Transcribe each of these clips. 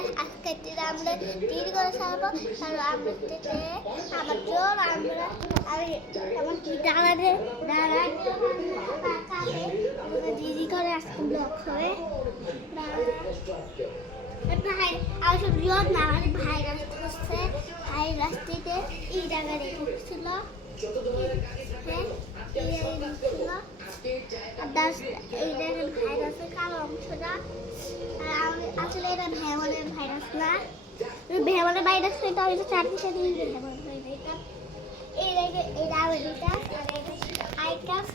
Guys আজকে আমরা দেরি করে ছাড়বো কারণ আমরা আমার জোর আমরা আমার কি দাঁড়াবে দেরি করে আজকে ব্লগ হবে ভাই আমার সব জোর না আমার ভাইরাস হচ্ছে ভাইরাসটিতে এই জায়গায় রেখেছিল এই দেখেন ভাইরাসের কালো অংশটা আসলে এটা ভ্যামনের ভাইরাস না ভ্যামনের ভাইরাস এটা হচ্ছে চারদিকে দিয়ে ভ্যামনের ভাইরাসটা এই দেখে এই রাউডিটা আর এটা আইকাস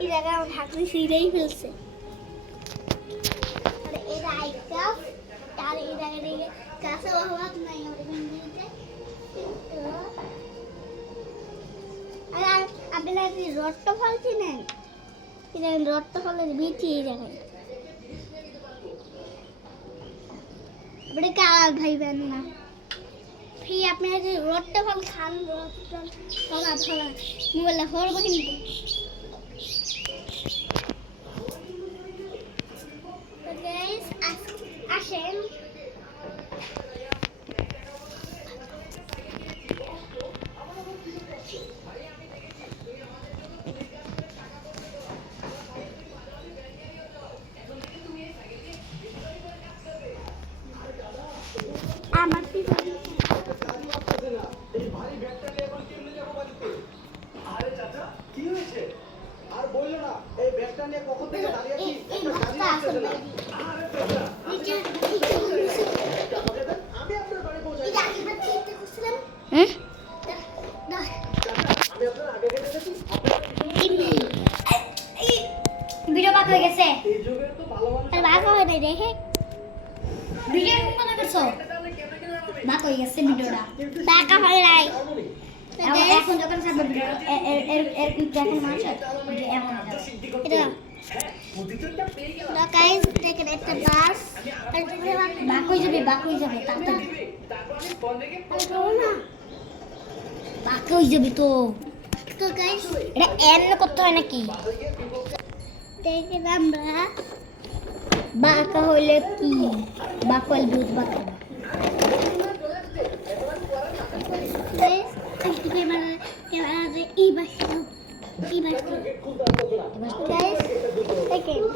এই জায়গায় আমার ঠাকুর সিঁড়েই ফেলছে আর এটা আইকাস আর এই জায়গায় দেখে গাছে অভাব নাই আমাদের ইংরেজিতে আর আপনারা কি রট্ট ফল চিনেন রট্ট ফলের বিচি এই জায়গায় আপনি কার ভাইবেন না ফি আপনারা যে রট্ট ফল খান ফলা মোবাইলে হরব কিন্তু গাইস আসেন আমার কি এই ভারী ব্যাগটা নিয়ে এখন কেমনে যাবো বাড়িতে? আরে চাচা কি হয়েছে? আর বললো না এই ব্যাগটা নিয়ে কখন থেকে দাঁড়িয়ে আছি একটা গাড়ি আসছে না। আরে চাচা আমি আপনার বাড়ি পৌঁছাই আমি আপনার আগে গেছি ভিডিও বাক হয়ে গেছে এই যুগের তো ভালো মানুষ আর বাক হয় নাই দেখে ভিডিও মনে করছো বাক হয়ে গেছে ভিডিওটা টাকা হয় নাই এখন যখন সামনে ভিডিও এর দেখেন মানুষ এমন এটা গাইস দেখেন একটা বাস বাক হয়ে যাবে তাড়াতাড়ি বাক হয়ে যাবে তো গাইস এটা এন করতে হয় নাকি দেখেন আমরা বাঁকা হইলে কি বাঁকা হইলে দুধ বাঁকা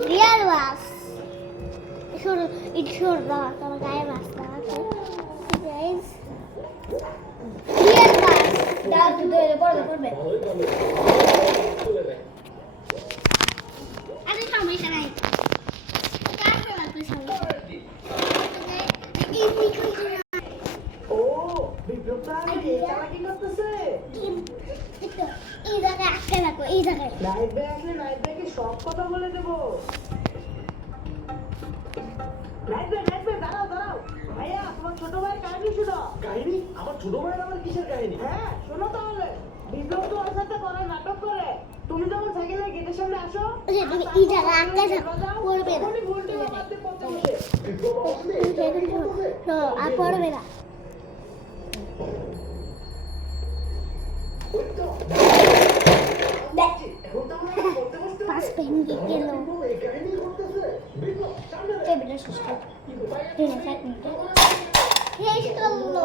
রিয়াল বাস শুরু তোমার গায়ে বাস গাইস রিয়াল বাস দাও পড়বে আরে সমস্যা নাই ও বিপ্লবটা এই চালাকি করতেছে এই জায়গায় আটকে রাখো এই জায়গায় লাইভ ব্যাগে সব কথা বলে দেবো লাইভ ব্যাগ দাঁড়াও ভাইয়া তোমার ছোট ভাই কাহিনী শোনো কাহিনী আমার ছোট ভাইয়ের আমার কিসের কাহিনী হ্যাঁ শোনো তাহলে বিপ্লব তো ওর সাথে করে নাটক করে তুমি যখন সাইকেলে গেটের সামনে আসো তুমি এই জায়গায় আটকে থাকো পড়বে না ভুলটে মারতে পড়তে বসে বিপ্লব আর পড়বে না পাঁচ ভেঙে গেল টেবিলের সুস্থ শেষ করলো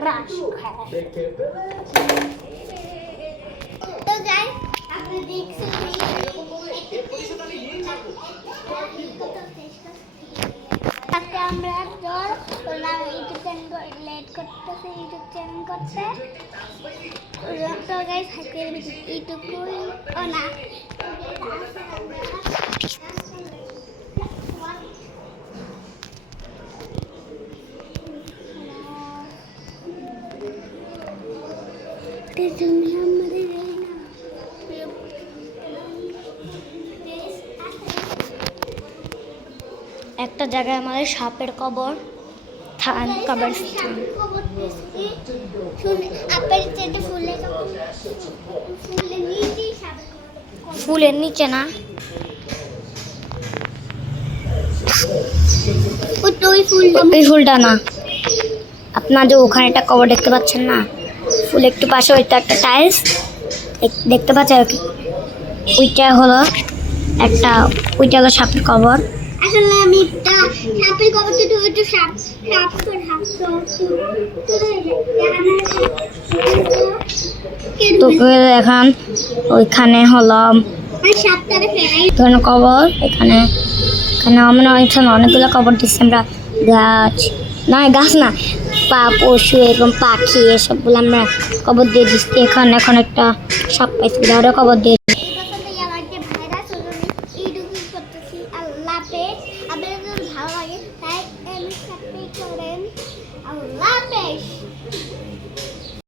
রাশ তো যাই আপনি আজকে আমরা ইউটিউব চ্যানেল লেট করতেছে ইউটিউব চ্যানেল করতে তো গাইস আজকের এইটুকুই ও না একটা জায়গায় আমাদের সাপের কবর ফুলের নিচে না ওই ফুলটা না আপনার যে ওখানে একটা কবর দেখতে পাচ্ছেন না ফুল একটু পাশে ওইটা একটা টাইলস দেখতে পাচ্ছেন ওইটা হলো একটা ওইটা হলো সাপের কবর আসলে আমি একটা সাপের কবর তো সাপ সাপ তো হাত তো তোকে এখন ওইখানে হলাম সাপটারে ফেরাই এখানে কবর এখানে এখানে আমরা অনেকগুলো কবর দিচ্ছি আমরা গাছ না গাছ না পশু এবং পাখি এসবগুলো আমরা কবর দিয়ে দিচ্ছি এখানে এখন একটা সাপ পাইছি ওরা কবর দিয়ে এই পর্যন্ত আমার যে ভাইরাস এইটুকু করতেছি আল্লাহ হাফেজ আপনাদের যদি ভালো লাগে তাই সাবস্ক্রাইব করেন আল্লাহ হাফেজ